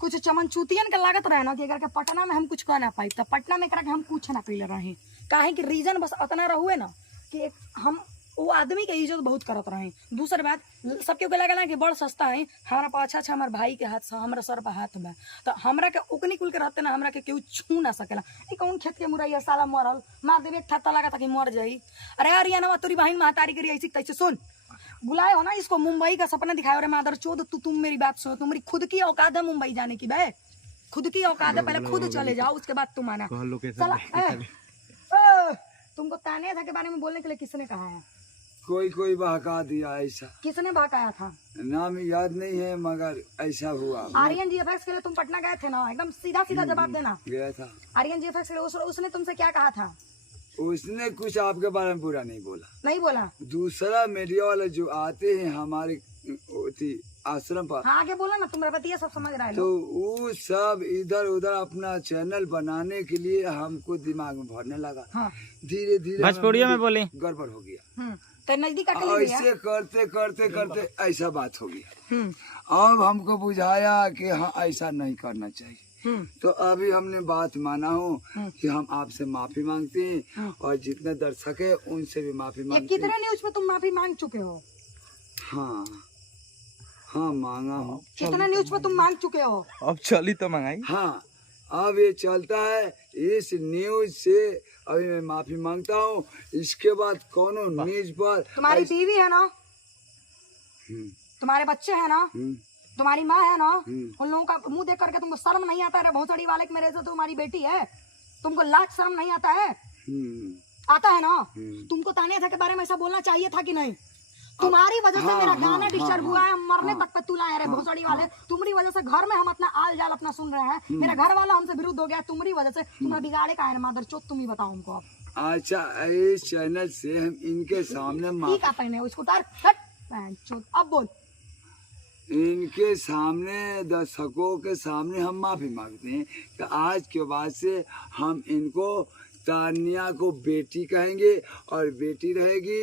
कुछ चमनचूतियन के लागत रहे ना कि अगर के पटना में हम कुछ कर ना पाई, तो पटना में करा के हम कुछ ना कैले रहे। काहे कि रीजन बस इतना रहुए ना कि हम वो आदमी के इज्जत बहुत करत रहे। दूसरी बात, सबके को लगा कि बड़ सस्ता है, हमारा पाछा अच्छा हमारे भाई के हाथ, हमारा सर पर हाथ बा, तो हमरा के उकनी कुल के रहते ना, हमरा के केहू छू ना सकेला। कौन खेत के मुरैया साला मरल, मार देवे ठत्ता लगा ताकि मर जाई। अरे यार ये ना तोरी बहन महतारी करी ऐसी तैसे सुन, बुलाए हो ना इसको, मुंबई का सपना दिखाए। अरे मादर चोद, तुम मेरी बात सुनो, तुम्हारी खुद की औकात है मुंबई जाने की बे, खुद की औकात है, पहले खुद चले जाओ उसके बाद तुम आना। तुमको ताने के बारे में बोलने के लिए किसने कहा है? कोई बहका दिया ऐसा। किसने बहकाया था? नाम याद नहीं है मगर ऐसा हुआ। आर्यन जीएफएक्स के लिए तुम पटना गए थे ना, एकदम सीधा जवाब देना। गया था आर्यन जीएफएक्स के लिए, उसने तुमसे क्या कहा था? उसने कुछ आपके बारे में बुरा नहीं बोला। नहीं बोला? दूसरा मीडिया वाले जो आते हैं हमारे आश्रम पर, हाँ आगे बोला ना, तुम्हारा बतिया सब समझ रहा है। तो वो सब इधर उधर अपना चैनल बनाने के लिए हमको दिमाग में भरने लगा। हाँ। धीरे धीरे भोजपुरिया में बोले गड़बड़ हो गया। तो नजदीक ऐसे करते करते करते ऐसा बात हो गया। अब हमको बुझाया कि हाँ ऐसा नहीं करना चाहिए। तो अभी हमने बात माना हो कि हम आपसे माफी मांगते हैं और जितने दर्शक है उनसे भी माफी मांगते हैं। कितने न्यूज पे तुम माफी मांग चुके हो? हाँ मांगा हूँ। कितने न्यूज पे तुम मांग चुके हो? अब चली तो मंगाई। हाँ अब ये चलता है, इस न्यूज से अभी मैं माफी मांगता हूँ। इसके बाद कौन न्यूज पर तुम्हारी बीवी है ना, तुम्हारे बच्चे है ना, तुम्हारी माँ है ना, उन लोगों का मुंह देख करके तुमको शर्म नहीं आता है? भोसड़ी वाले के मेरे से तुम्हारी बेटी है, तुमको लाख शर्म नहीं आता है? आता है ना? तुमको ताने के बारे में ऐसा बोलना चाहिए था कि नहीं? तुम्हारी वजह से मेरा गाना डिस्टर्ब हुआ है, मरने तक पे तुला है रे भोसड़ी वाले। तुम्हारी वजह से घर में हम अपना आल जाल अपना सुन रहे हैं, मेरा घर वाला हमसे विरुद्ध हो गया तुम्हारी वजह से। तुम्हारा बिगाड़े का है मादर चोद, तुम ही बताओ हमको। अच्छा इस चैनल से हम इनके सामने ठीक है पहने उसको तार चोद। अब बोल। इनके सामने दर्शकों के सामने हम माफी मांगते हैं कि आज के बाद से हम इनको तानिया को बेटी कहेंगे और बेटी रहेगी।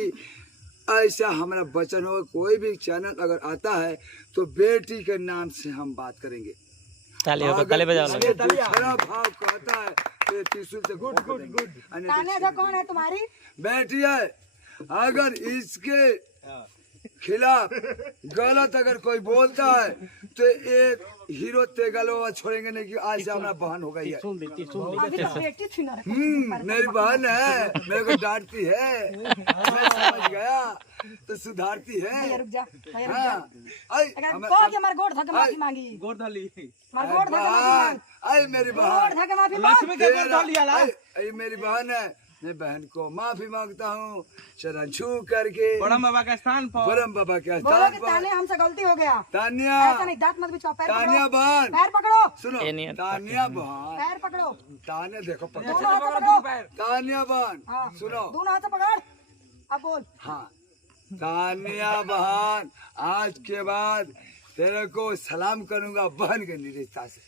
ऐसा हमारा वचन होगा। कोई भी चैनल अगर आता है तो बेटी के नाम से हम बात करेंगे। ताली बजाओ। खराब भाव कहता है तो त्रिशूल से गुड तानिया कौन है तुम्हारी बेटी है। अगर इसके खिलाफ गलत अगर कोई बोलता है तो एक हीरो तेगलो छोड़ेंगे नहीं कि आज से हमारा बहन हो गई है। मेरी बहन है, मेरे को डांटती है, मैं समझ गया तो सुधारती है। रुक जा, मेरी बहन है, मैं बहन को माफी मांगता हूँ चरण छू करके। बड़म बाबा के स्थान पर हमसे गलती हो गया। तानिया ऐसा नहीं, दांत मत बिछाओ, तानिया बहन पैर पकड़ो। सुनो तानिया बहन, पैर पकड़ो। तानिया देखो पकड़ो। तानिया बहन सुनो, दोनों हाथ से पकड़। अब बोल। हाँ तानिया बहन, आज के बाद तेरे को सलाम करूंगा बहन के रिश्ता से।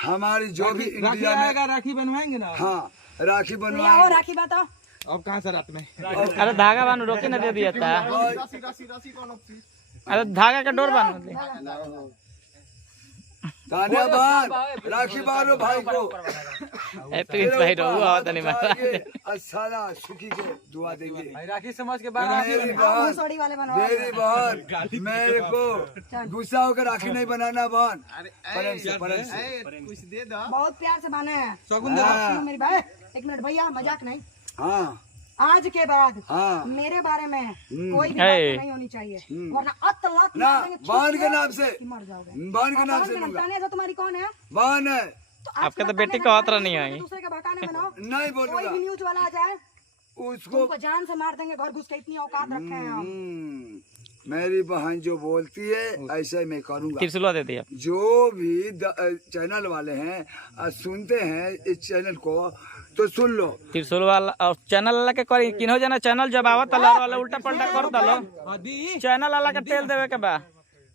हमारी जो भी इंडिया में राखी बनवाएंगे ना। हाँ राखी बनवाएंगे। राखी बता। अब कहाँ से रात में? अरे धागा बांध रोके न दे दिया था। अरे धागा का डोर बांध। तानिया बहन राखी बांधो भाई को। भाई सारा सुखी के दुआ देंगे। राखी समाज के मेरी बहन मेरे को गुस्सा होकर राखी नहीं बनाना बहन। कुछ दे दो। बहुत प्यार से बांधे हैं मेरी बहन। एक मिनट भैया, मजाक नहीं। हाँ आज के बाद मेरे बारे में कोई भी बात नहीं होनी चाहिए, वरना ना बहन के नाम से मर जाओगे। बहन के नाम से तानिया तुम्हारी कौन है? बहन है। आपका तो बेटी का खतरा नहीं आई। दूसरे के भड़काने में ना नहीं बोलूंगा। कोई भी न्यूज वाला आ जाए उसको जान से मार देंगे। घर घुस के इतनी औकात रखे हैं हम। मेरी बहन जो बोलती है ऐसे मैं करूँगा। त्रिशूल दे दिया। जो भी चैनल वाले हैं सुनते हैं इस चैनल को तो सुन लो। त्रिशूल वाला और चैनल वाला के करी किन्हो जना चैनल जब आवत वाला उल्टा पलटा कर दलो। चैनल वाला के तेल देवे के बा।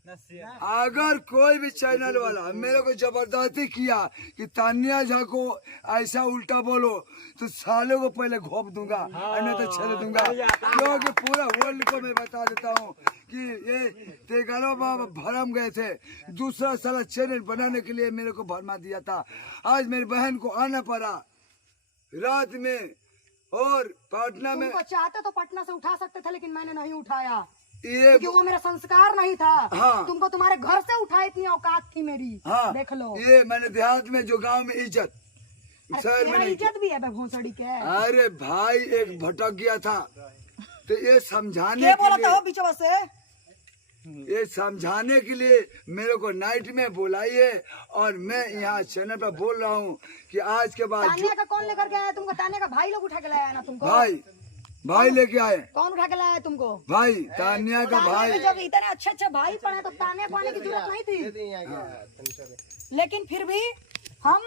अगर कोई भी चैनल वाला मेरे को जबरदस्ती किया कि तानिया झा को ऐसा उल्टा बोलो तो सालों को पहले घोप दूंगा और नहीं तो छेड़ दूंगा, क्योंकि पूरा वर्ल्ड को मैं बता देता हूँ कि ये तेगालो बाबा भरम गए थे, दूसरा साला चैनल बनाने के लिए मेरे को भरमा दिया था। आज मेरी बहन को आना पड़ा रात में, और पटना में तुमको चाहते तो पटना से उठा सकते थे, लेकिन मैंने नहीं उठाया ये क्योंकि वो मेरा संस्कार नहीं था। हाँ। तुमको तुम्हारे घर से उठाए, इतनी औकात थी मेरी। हाँ, देख लो, ये मैंने देहात में जो गांव में इज्जत शहर में तेरा नहीं। इज्जत भी है बे भोसड़ी के। अरे भाई एक भटक गया था तो ये समझाने क्या के बोला लिए, था बीचवा से? ये समझाने के लिए मेरे को नाइट में बुलाइए, और मैं यहाँ चैनल पर बोल रहा हूँ कि आज के बाद तानिया का कौन लेकर के आया तुमको? तानिया का भाई लोग उठा के लाया ना तुमको? भाई लेके आए। कौन उठा के लाया है तुमको? भाई तानिया का तानिया भाई। के जब इतने अच्छे अच्छे भाई पड़े तो तानिया को आने की जरूरत नहीं थी। लेकिन फिर भी हम,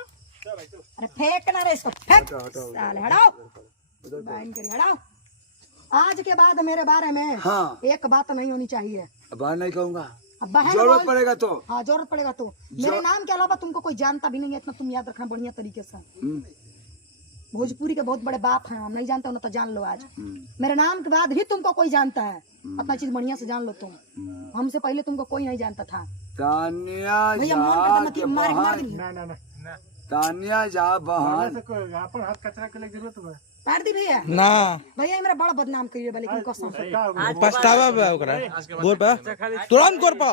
अरे फेंकना रे इसको, फेंक साले, हटाओ बैन करी, हटाओ। आज के बाद मेरे बारे में हाँ, एक बात नहीं होनी चाहिए। बात नहीं कहूँगा, अब बहन जरूरत बोल- पड़ेगा तो। हाँ जरूरत पड़ेगा तो। मेरे नाम के अलावा तुमको कोई जानता भी नहीं है, इतना तुम याद रखना बढ़िया तरीके से। भोजपुरी के बहुत बड़े बाप हैं, हम नहीं जानते हो ना तो जान लो आज। मेरे नाम के बाद ही तुमको कोई जानता है, अपना चीज बढ़िया से जान लो तुम। हमसे पहले तुमको कोई नहीं जानता था। तानिया भैया मन जा करता के मत मार बहन, दी। तानिया जा बहन। मार दी भैया। ना भैया ये मेरा बड़ा बदनाम करिए, लेकिन कसम से पछतावा बा ओकरा गोर पे तुरंत गोर पे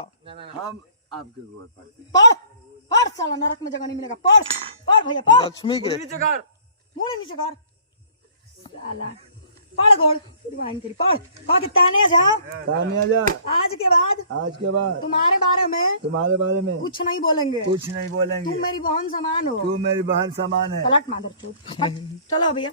हम आपके गोर पड़ते हैं। पढ़ पढ़, साला नरक में जगह नहीं मिलेगा। पढ़ पढ़ भैया, पढ़। लक्ष्मी के मुंह नीचे कर साला, पढ़ गोल डिवाइन तेरी, पढ़। कह के तानिया झा तानिया जा आज के बाद तुम्हारे बारे में कुछ नहीं बोलेंगे। कुछ नहीं बोलेंगे। तुम मेरी बहन समान हो। तू मेरी बहन समान है। पलट मादर चलो भैया।